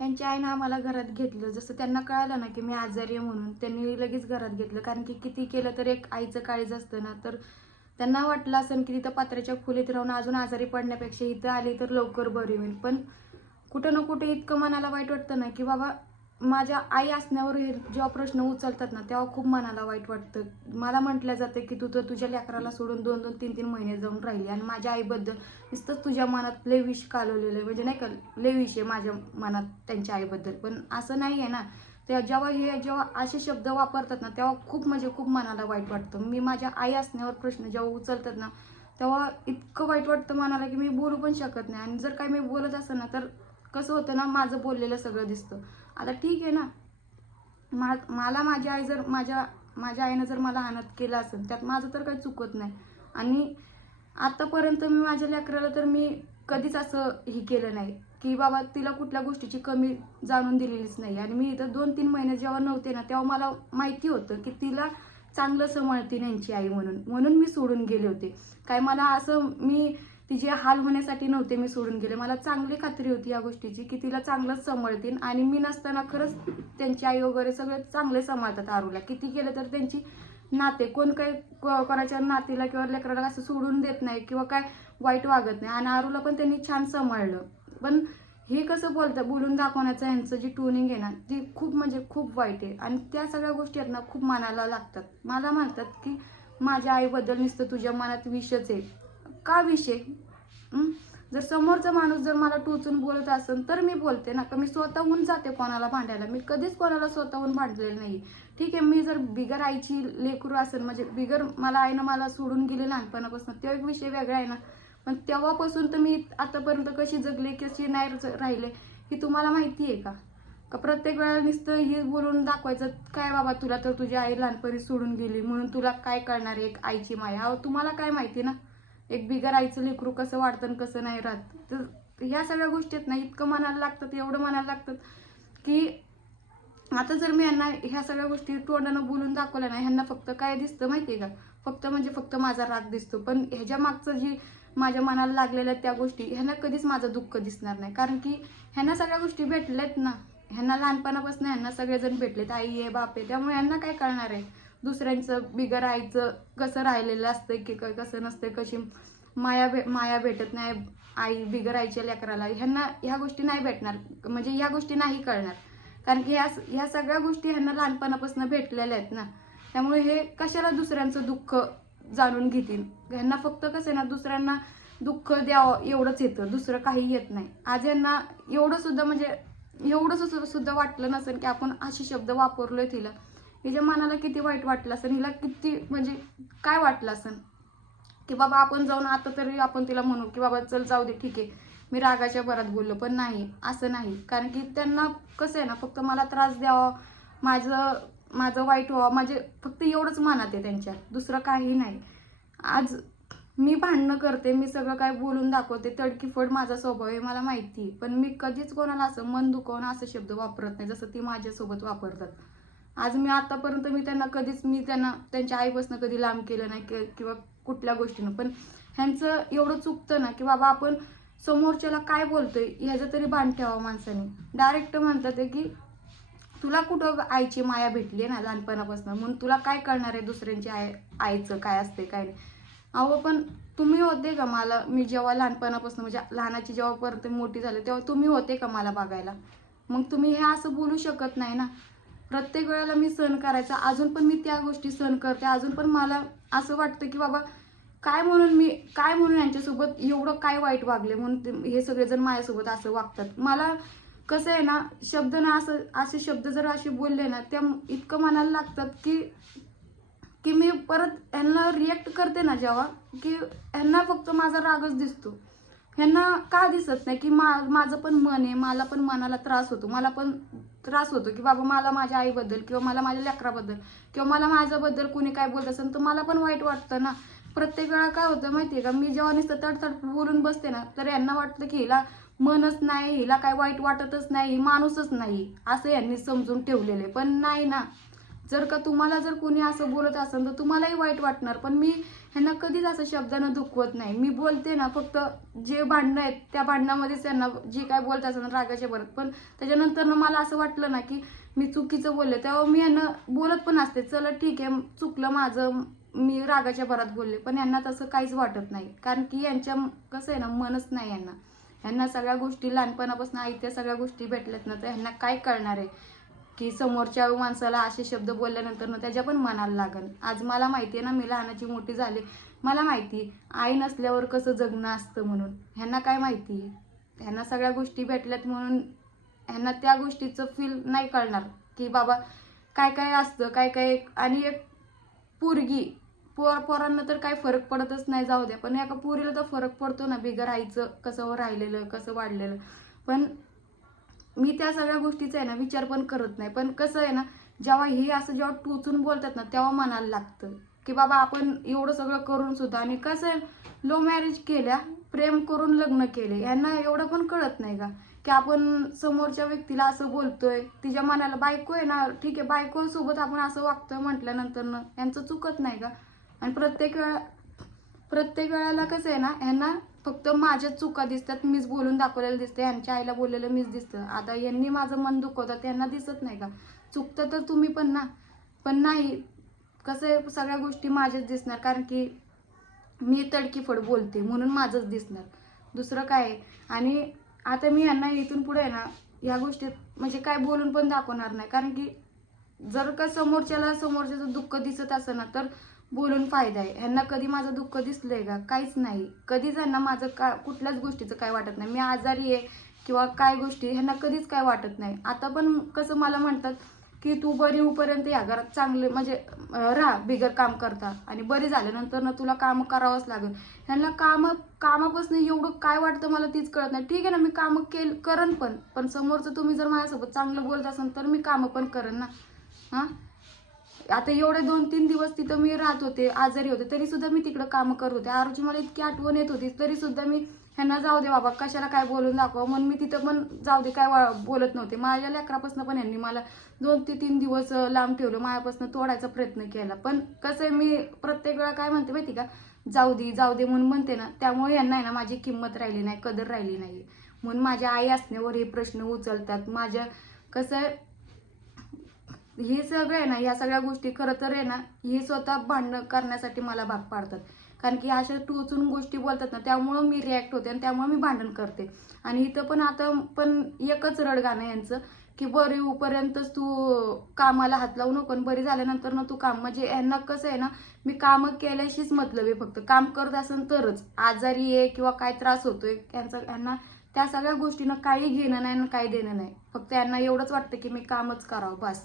यांच्या आईनं आम्हाला घरात घेतलं. जसं त्यांना कळालं ना की मी आजारी आहे म्हणून त्यांनी लगेच घरात घेतलं. कारण की किती केलं तर एक आईचं काळीज असतं ना. तर त्यांना वाटलं असं की तिथं पात्राच्या खोलीत राहून अजून आजारी पडण्यापेक्षा इथं आली तर लवकर बरी होईल. पण कुठं ना कुठे इतकं मनाला वाईट वाटतं ना की बाबा माझ्या आई असण्यावर हे जेव्हा प्रश्न उचलतात ना तेव्हा खूप मनाला वाईट वाटतं. मला म्हटलं जातं की तू तर तुझ्या लेकराला सोडून दोन दोन तीन तीन महिने जाऊन राहिली आणि माझ्या आईबद्दल नुसतंच तुझ्या मनात लय विष कालवलेलं आहे. म्हणजे नाही का लय विष आहे माझ्या मनात त्यांच्या आईबद्दल. पण असं नाही आहे ना. ते जेव्हा हे जेव्हा असे शब्द वापरतात ना तेव्हा खूप म्हणजे खूप मनाला वाईट वाटतं. मी माझ्या आई असण्यावर प्रश्न जेव्हा उचलतात ना तेव्हा इतकं वाईट वाटतं मनाला की मी बोलू पण शकत नाही. आणि जर काही मी बोलत असेल ना तर कसं होतं ना माझं बोललेलं सगळं दिसतं. आता ठीक आहे ना. मा मला माझी आई जर माझ्या माझ्या आईनं जर मला अनाथ केलं असेल त्यात माझं तर काही चुकत नाही. आणि आतापर्यंत मी माझ्या लेकराला तर मी कधीच असं हे केलं नाही की बाबा तिला कुठल्या गोष्टीची कमी जाणून दिलेलीच नाही. आणि मी इथं दोन तीन महिने जेव्हा नव्हते ना तेव्हा मला माहिती होतं की तिला चांगलं सांभाळते यांची आई म्हणून. म्हणून मी सोडून गेले होते. काय मला असं मी तिचे हाल होण्यासाठी नव्हते मी सोडून गेले. मला चांगली खात्री होती या गोष्टीची की तिला चांगलंच सांभाळतील. आणि मी नसताना खरंच त्यांची आई वगैरे सगळे चांगले सांभाळतात आरूला. किती केलं तर त्यांची नाते कोण काही कोणाच्या नातीला किंवा लेकराला असं सोडून देत नाही किंवा काय वाईट वागत नाही. आणि आरूला पण त्यांनी छान सांभाळलं. पण हे कसं बोलतं बोलून दाखवण्याचं यांचं जी ट्युनिंग आहे ना ती खूप म्हणजे खूप वाईट आहे. आणि त्या सगळ्या गोष्टी आहेत ना खूप मनाला लागतात. मला म्हणतात की माझ्या आईबद्दल नुसतं तुझ्या मनात विषच आहे. का विषय? जर समोरचा माणूस जर मला टोचून बोलत असेल तर मी बोलते ना का? मी स्वतःहून जाते कोणाला भांडायला. मी कधीच कोणाला स्वतःहून भांडलेलं नाही. ठीक आहे मी जर बिगर आईची लेकरू असेल म्हणजे बिगर मला आईनं मला सोडून गेली लहानपणापासून तो एक विषय वेगळा आहे ना. पण तेव्हापासून तर मी आतापर्यंत कशी जगले कशी नाही राहिले ही तुम्हाला माहिती आहे का? का प्रत्येक वेळेला नुसतं हे बोलून दाखवायचं काय बाबा तुला तर तुझी आई लहानपणी सोडून गेली म्हणून तुला काय कळणार आहे एक आईची माया? अहो तुम्हाला काय माहिती ना? एक बिगर आईचं लेकरू कसं वाढतं आणि कसं नाही राहत. तर ह्या सगळ्या गोष्टी आहेत ना इतकं मनाला लागतात एवढं मनाला लागतात की आता जर मी यांना ह्या सगळ्या गोष्टी तोंडानं बोलून दाखवल्या ना ह्यांना फक्त काय दिसतं माहिती आहे का? फक्त म्हणजे फक्त माझा राग दिसतो. पण ह्याच्या मागचं जी माझ्या मनाला लागलेल्या त्या गोष्टी ह्यांना कधीच माझं दुःख दिसणार नाही. कारण की ह्यांना सगळ्या गोष्टी भेटल्यात ना. ह्यांना लहानपणापासून ह्यांना सगळेजण भेटलेत. आई आहे बाप आहे त्यामुळे ह्यांना काय कळणार आहे? दुसऱ्यांचं बिगर आईचं कसं राहिलेलं असतं की क- कसं नसतं कशी माया भे माया भेटत नाही आई बिगर आईच्या लेकराला. ह्यांना ह्या गोष्टी नाही भेटणार. म्हणजे ह्या गोष्टी नाही कळणार. कारण की ह्या ह्या सगळ्या गोष्टी ह्यांना लहानपणापासून भेटलेल्या आहेत ना. त्यामुळे हे कशाला दुसऱ्यांचं दुःख जाणून घेतील? ह्यांना फक्त कसं आहे ना दुसऱ्यांना दुःख द्यावं एवढंच येतं. दुसरं काही येत नाही. आज यांना एवढं सुद्धा म्हणजे एवढं सुद्धा वाटलं नसेल की आपण असे शब्द वापरलोय तिला. हिच्या मनाला किती वाईट वाटलं असेल हिला किती म्हणजे काय वाटलं असेल? की बाबा आपण जाऊन आता तरी आपण तिला म्हणू की बाबा चल जाऊ दे ठीक आहे. मी रागाच्या भरात बोललो पण नाही असं नाही. कारण की त्यांना कसं आहे ना फक्त मला त्रास द्यावा माझं माझं वाईट व्हावं माझे फक्त एवढंच मनात आहे त्यांच्या. दुसरं काही नाही. आज मी भांडणं करते मी सगळं काय बोलून दाखवते तडकीफड माझा स्वभाव आहे मला माहिती पण मी कधीच कोणाला असं मन दुखवणं असं शब्द वापरत नाही जसं ती माझ्यासोबत वापरतात. आज मी आतापर्यंत मी त्यांना कधीच मी त्यांना त्यांच्या आईपासून कधी लांब केलं नाही किंवा कुठल्या गोष्टीनं. पण ह्यांचं एवढं चुकतं ना की बाबा आपण समोरच्याला काय बोलतोय ह्याचं तरी भान ठेवा माणसाने. डायरेक्ट म्हणतात की तुला कुठं आईची माया भेटली आहे ना लहानपणापासून? म्हणून तुला काय कळणार आहे दुसऱ्यांची आय आईचं? काय असते काय नाही? अहो पण तुम्ही होते का मला मी जेव्हा लहानपणापासून म्हणजे लहानाची जेव्हा परत मोठी झाली तेव्हा तुम्ही होते का मला बघायला? मग तुम्ही हे असं बोलू शकत नाही ना. प्रत्येक वेळेला मी सहन करायचा. अजून पण मी त्या गोष्टी सहन करते. अजून पण मला असं वाटतं की बाबा काय म्हणून मी काय म्हणून यांच्यासोबत एवढं काय वाईट वागले? म्हणून हे सगळेजण माझ्यासोबत असं वागतात. मला कसं आहे ना शब्द ना असं असे शब्द जर असे बोलले ना त्या इतकं मनाला लागतात की की मी परत यांना रिॲक्ट करते ना जेव्हा की यांना फक्त माझा रागच दिसतो. ह्यांना का दिसत नाही? की मा माझं पण मन आहे मला पण मनाला त्रास होतो. मला पण त्रास होतो की बाबा मला माझ्या आईबद्दल किंवा मला माझ्या लेकराबद्दल किंवा मला माझ्याबद्दल कोणी काय बोलत असेल तर मला पण वाईट वाटतं ना. प्रत्येक वेळा काय होतं माहितीये का? मी जेव्हा नुसतं तडतड बोलून बसते ना तर यांना वाटतं की हिला मनच नाही हिला काय वाईट वाटतच नाही ही माणूसच नाही असं यांनी समजून ठेवलेले पण नाही ना. जर का तुम्हाला जर कोणी असं बोलत असेल तर तुम्हालाही वाईट वाटणार. पण मी ह्यांना कधीच असं शब्दानं दुखवत नाही. मी बोलते ना फक्त जे भांडणं आहेत त्या भांडणामध्येच त्यांना जे काय बोलत असेल ना रागाच्या भरत. पण त्याच्यानंतर मला असं वाटलं ना की मी चुकीचं बोलले. तेव्हा मी यांना बोलत पण असते. चला ठीक आहे चुकलं माझं मी रागाच्या भरात बोलले. पण यांना तसं काहीच वाटत नाही. कारण की यांच्या कसं आहे ना मनच नाही यांना. यांना सगळ्या गोष्टी लहानपणापासून आईत्या सगळ्या गोष्टी भेटल्यात ना तर ह्यांना काय कळणार आहे? की समोरच्या माणसाला असे शब्द बोलल्यानंतर ना त्याच्या पण मनाला लागल आज मला माहिती आहे ना मी लहानाची मोठी झाली. मला माहिती आई नसल्यावर कसं जगणं असतं म्हणून. ह्यांना काय माहिती? ह्यांना सगळ्या गोष्टी भेटल्यात म्हणून ह्यांना त्या गोष्टीचं फील नाही कळणार. की बाबा काय काय असतं काय काय आणि एक पोरगी पोर पोरांना तर काय फरक पडतच नाही जाऊ द्या. पण एका पोरीला तर फरक पडतो ना बिगर आईचं कसं राहिलेलं कसं वाढलेलं. पण मी त्या सगळ्या गोष्टीचा आहे ना विचार पण करत नाही. पण कसं आहे ना जेव्हा हे असं जेव्हा टोचून बोलतात ना तेव्हा मनाला लागतं. की बाबा आपण एवढं सगळं करून सुद्धा आणि कसं आहे लो मॅरेज केल्या प्रेम करून लग्न केले यांना एवढं पण कळत नाही का? की आपण समोरच्या व्यक्तीला असं बोलतोय तिच्या मनाला बायको आहे ना ठीक आहे बायकोसोबत आपण असं वागतोय म्हटल्यानंतर यांचं चुकत नाही का? आणि प्रत्येक वेळा प्रत्येक वेळेला कसं आहे ना ह्यांना फक्त माझ्याच चुका दिसतात मीच बोलून दाखवलेलं दिसते यांच्या आईला बोललेलं मीच दिसतं. आता यांनी माझं मन दुखवतं त्यांना दिसत नाही का? चुकतं तर तुम्ही पण ना. पण नाही कसं आहे सगळ्या गोष्टी माझ्याच दिसणार कारण की मी तडकीफड बोलते म्हणून माझंच दिसणार. दुसरं काय आहे? आणि आता मी यांना इथून पुढे आहे ना या गोष्टीत म्हणजे काय बोलून पण दाखवणार नाही. कारण की जर का समोरच्याला समोरच्याचं दुःख दिसत असेल ना तर बोलून फायदा आहे. ह्यांना कधी माझं दुःख दिसलंय का? काहीच नाही. कधीच ह्यांना माझं का कुठल्याच गोष्टीचं काय वाटत नाही. मी आजारी आहे किंवा काय गोष्टी ह्यांना कधीच काय वाटत नाही. आता पण कसं मला म्हणतात की तू बरी होऊपर्यंत या घरात चांगले म्हणजे राहा बिगर काम करता. आणि बरी झाल्यानंतर ना तुला काम करावंच लागेल. ह्यांना काम कामापासून एवढं काय वाटतं मला तीच कळत नाही. ठीक आहे ना मी कामं केल करन पण. पण समोरचं तुम्ही जर माझ्यासोबत चांगलं बोलत असाल तर मी कामं पण करेन ना. हां? आता एवढे दोन तीन दिवस तिथं मी राहत होते आजारी होते तरी सुद्धा मी तिकडं कामं करत होते. आरोची मला इतकी आठवण येत होती तरी सुद्धा मी ह्यांना जाऊ दे बाबा कशाला काय बोलून दाखवा म्हणून मी तिथं पण जाऊ दे काय वा- बोलत नव्हते. माझ्या लेकरापासून पण ह्यांनी मला दोन ते तीन दिवस लांब ठेवलं माझ्यापासून तोडायचा प्रयत्न केला. पण कसं आहे मी प्रत्येक वेळा काय म्हणते माहिती का जाऊ दे जाऊ दे म्हणून म्हणते ना त्यामुळे यांना आहे ना माझी किंमत राहिली नाही कदर राहिली नाही म्हणून माझ्या आई असण्यावर हे प्रश्न उचलतात. माझ्या कसं आहे हे सगळं आहे ना ह्या सगळ्या गोष्टी खरं तर आहे ना हे स्वतः भांडणं करण्यासाठी मला भाग पाडतात. कारण की अशा टोचून गोष्टी बोलतात ना त्यामुळं मी रिॲक्ट होते आणि त्यामुळं मी भांडण करते. आणि इथं पण आता पण एकच रडगाणं गाणं यांचं की बरी होईपर्यंतच तू कामाला हात लावू नको आणि बरी झाल्यानंतर ना तू काम म्हणजे यांना कसं आहे ना मी कामं केल्याशीच मतलब आहे फक्त. काम करत असेल तरच आजारी आहे किंवा काय त्रास होतोय यांचा यांना त्या सगळ्या गोष्टीनं काही घेणं नाही आणि काही देणं नाही. फक्त यांना एवढंच वाटतं की मी कामच करावं बस.